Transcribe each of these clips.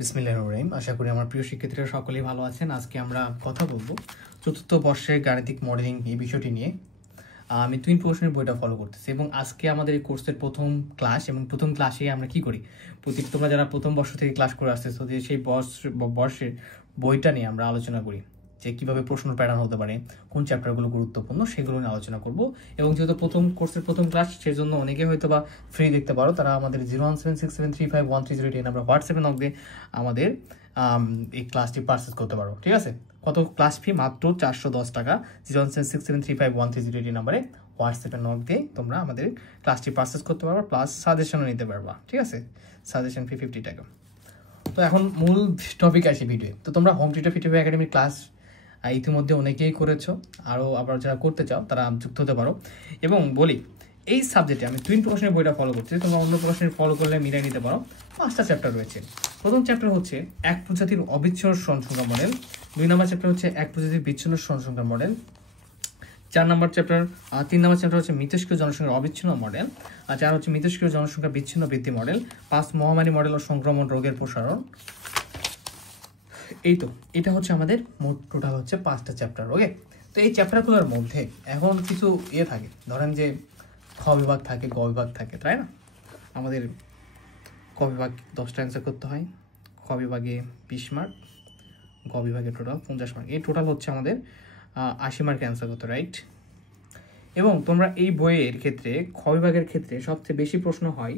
বিসমিল্লাহির রহমানির রহিম। আশা করি আমার প্রিয় শিক্ষার্থীরা সকলেই ভালো আছেন। আজকে আমরা কথা বলবো চতুর্থ বর্ষের গাণিতিক মডেলিং এই বিষয়টি নিয়ে। আমি টুইন প্রশ্নের বইটা ফলো করতেছি এবং আজকে আমাদের এই কোর্সের প্রথম ক্লাস এবং প্রথম ক্লাসে আমরা কি করি, তোমরা যারা প্রথম বর্ষ থেকে ক্লাস করে আসতেছো যে সেই বর্ষের বইটা নিয়ে আমরা আলোচনা করি যে কীভাবে প্রশ্ন প্যাটার্ন হতে পারে, কোন চ্যাপ্টারগুলো গুরুত্বপূর্ণ সেগুলো নিয়ে আলোচনা করব। এবং যেহেতু কোর্সের প্রথম ক্লাস, সেজন্য অনেকে হয়তো বা ফ্রি দেখতে পারো, তারা আমাদের 01767351308 নাম্বার হোয়াটসঅ্যাপে নক দিয়ে আমাদের এই ক্লাসটি পারচেস করতে পারো। ঠিক আছে, কত ক্লাস ফি? মাত্র 410 টাকা। 01767351308 নাম্বারে হোয়াটসঅ্যাপে নক দিয়ে তোমরা আমাদের ক্লাসটি পারচেস করতে পারবা, প্লাস সাজেশনও নিতে পারবা। ঠিক আছে, সাজেশন ফি 50 টাকা। তো এখন মূল টপিক আসি ভিডিও। তো তোমরা হোম টিউটর ফিটিভ একাডেমির ক্লাস ইতিমধ্যে অনেকেই করেছো, আরও আবার যারা করতে চাও তারা যুক্ত হতে পারো। এবং বলি, এই সাবজেক্টে আমি টুইন প্রশ্নের বইটা ফলো করছি, তোমরা অন্য প্রশ্নের ফলো করলে মিলাই নিতে পারো। 5টা চ্যাপ্টার রয়েছে। প্রথম চ্যাপ্টার হচ্ছে এক প্রজাতির অবিচ্ছিন্ন সরণসংখ্যা মডেল। 2 নম্বর চ্যাপ্টার হচ্ছে এক প্রজাতির বিচ্ছিন্ন সরণসংখ্যা মডেল। 3 নম্বর চ্যাপ্টার হচ্ছে মিথস্ক্রিয় জনসংখ্যার অবিচ্ছিন্ন মডেল। আর 4 হচ্ছে মিথস্ক্রিয় জনসংখ্যা বিচ্ছিন্ন বৃদ্ধি মডেল। 5 মহামারী মডেল ও সংক্রমণ রোগের প্রসারণ। এই তো, এটা হচ্ছে আমাদের মোট টোটাল হচ্ছে 5টা চ্যাপ্টার। ওকে, তো এই চ্যাপ্টারগুলোর মধ্যে এখন কিছু থাকে, ধরেন যে খ বিভাগ থাকে, গ বিভাগ থাকে, তাই না? আমাদের ক বিভাগ 10টা অ্যান্সার করতে হয়, খ বিভাগে 20 মার্ক, গ বিভাগে টোটাল 50 মার্ক। এই টোটাল হচ্ছে আমাদের 80 মার্ক অ্যান্সার করতে, রাইট? এবং তোমরা এই বইয়ের ক্ষেত্রে খ বিভাগের ক্ষেত্রে সবচেয়ে বেশি প্রশ্ন হয়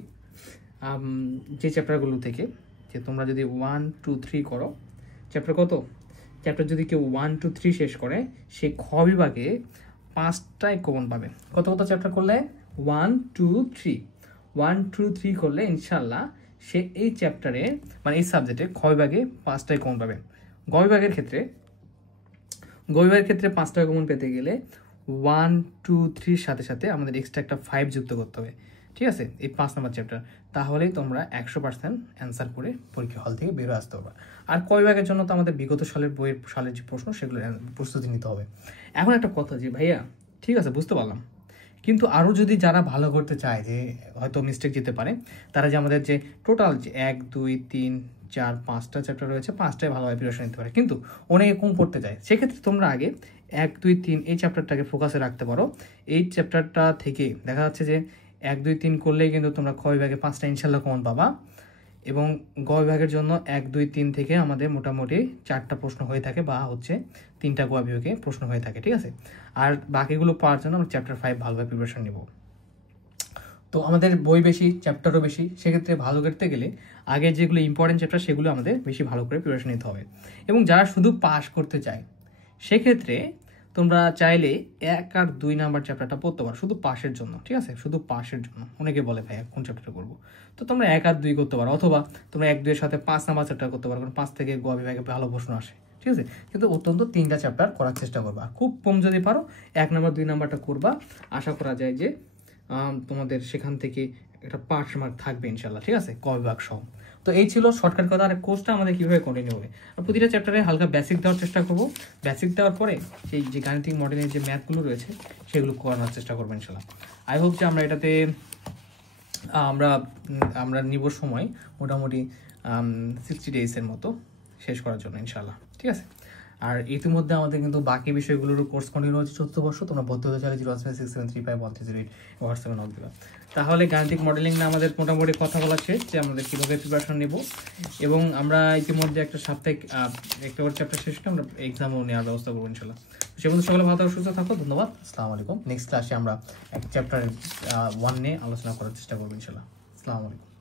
যে চ্যাপ্টারগুলো থেকে, যে তোমরা যদি 1, 2, 3 করো, চ্যাপ্টার কত চ্যাপ্টার যদি কেউ 1, 2, 3 শেষ করে, সে খ বিভাগে 5টায় কমন পাবে। কত চ্যাপ্টার করলে? 1, 2, 3 1, 2, 3 করলে ইনশাল্লাহ সে এই চ্যাপ্টারে মানে এই সাবজেক্টে খ বিভাগে 5টায় কমন পাবে। গ বিভাগের ক্ষেত্রে 5টায় কমন পেতে গেলে 1, 2, 3 সাথে সাথে আমাদের এক্সট্রা একটা 5 যুক্ত করতে হবে। ঠিক আছে, এই 5 নম্বর চ্যাপ্টার। তাহলেই তোমরা 100% অ্যান্সার করে পরীক্ষা হল থেকে বেরো আসতে পারবা। আর ক বিভাগের জন্য তো আমাদের বিগত সালের যে প্রশ্ন, সেগুলো প্রস্তুতি নিতে হবে। এখন একটা কথা, যে ভাইয়া ঠিক আছে বুঝতে পারলাম, কিন্তু আরও যদি যারা ভালো করতে চায়, যে হয়তো মিস্টেক যেতে পারে, তারা যে আমাদের যে টোটাল যে 1, 2, 3, 4, 5টা চ্যাপ্টার রয়েছে, 5টায় ভালোভাবে প্রিপারেশন নিতে পারে, কিন্তু অনেকে কম পড়তে চায়। সেক্ষেত্রে তোমরা আগে 1, 2, 3 এই চ্যাপ্টারটাকে ফোকাসে রাখতে পারো। এই চ্যাপ্টারটা থেকে দেখা যাচ্ছে যে 1, 2, 3 করলেই কিন্তু তোমরা খ বিভাগে 5টা ইনশাল্লাহ কমন পাবা। এবং গ বিভাগের জন্য 1, 2, 3 থেকে আমাদের মোটামুটি 4টা প্রশ্ন হয়ে থাকে, বা হচ্ছে 3টা গ বিভাগে প্রশ্ন হয়ে থাকে। ঠিক আছে, আর বাকিগুলো পাওয়ার জন্য আমরা চ্যাপ্টার 5 ভালোভাবে প্রিপারেশন নেব। তো আমাদের বই বেশি, চ্যাপ্টারও বেশি, সেক্ষেত্রে ভালো করতে গেলে আগে যেগুলো ইম্পর্টেন্ট চ্যাপ্টার, সেগুলো আমাদের বেশি ভালো করে প্রিপারেশন নিতে হবে। এবং যারা শুধু পাস করতে চায়, সেক্ষেত্রে তোমরা চাইলে 1 আর 2 নাম্বার চ্যাপ্টারটা পড়তে পারো শুধু পাসের জন্য। ঠিক আছে, শুধু পাসের জন্য। অনেকে বলে ভাই কোন চ্যাপ্টারটা করবো, তো তোমরা 1 আর 2 করতে পারো, অথবা তোমরা 1, 2 এর সাথে 5 নাম্বার চ্যাপ্টার করতে পারো, কারণ 5 থেকে গ বিভাগে ভালো প্রশ্ন আসে। ঠিক আছে, কিন্তু অত্যন্ত 3টা চ্যাপ্টার করার চেষ্টা করবা। খুব কম যদি পারো 1 নাম্বার 2 নাম্বারটা করবা, আশা করা যায় যে তোমাদের সেখান থেকে একটা 5 মার্ক থাকবে ইনশাল্লাহ। ঠিক আছে, ক বিভাগ সহ। তো এই ছিল শর্টকাট কথা। আর কোর্সটা আমাদের কীভাবে কন্টিনিউ হবে, আর প্রতিটা চ্যাপ্টারে হালকা বেসিক দেওয়ার চেষ্টা করবো। বেসিক দেওয়ার পরে সেই যে গাণিতিক মডেলের যে ম্যাথগুলো রয়েছে, সেগুলো করানোর চেষ্টা করবো ইনশাল্লাহ। আই হোপ যে আমরা এটাতে আমরা নিব সময় মোটামুটি 60 ডেজের মতো শেষ করার জন্য ইনশাল্লাহ। ঠিক আছে, আর ইতিমধ্যে আমাদের কিন্তু বাকি বিষয়গুলোর কোর্স কন্টিনিউ হচ্ছে 4th বর্ষ। তোমরা ভর্তি হতে চাইলে 01767351308 হোয়াটসঅ্যাপে নক দিবা। তাহলে গাণিতিক মডেলিং না আমাদের মোটামুটি কথা বলা শেষ, যে আমাদের কীভাবে প্রিপারেশন নেব। এবং আমরা ইতিমধ্যে একটা সাপ্তাহিক একটা চ্যাপ্টার শেষ করে আমরা এক্সামও নেওয়ার ব্যবস্থা করবো ইনশাল্লাহ। সে বন্ধু সকলে ভালো সুস্থ থাকো, ধন্যবাদ, আসসালামু আলাইকুম। নেক্সট ক্লাসে আমরা চ্যাপ্টার 1 নিয়ে আলোচনা করার চেষ্টা করবো ইনশাল্লাহ। আসসালামু আলাইকুম।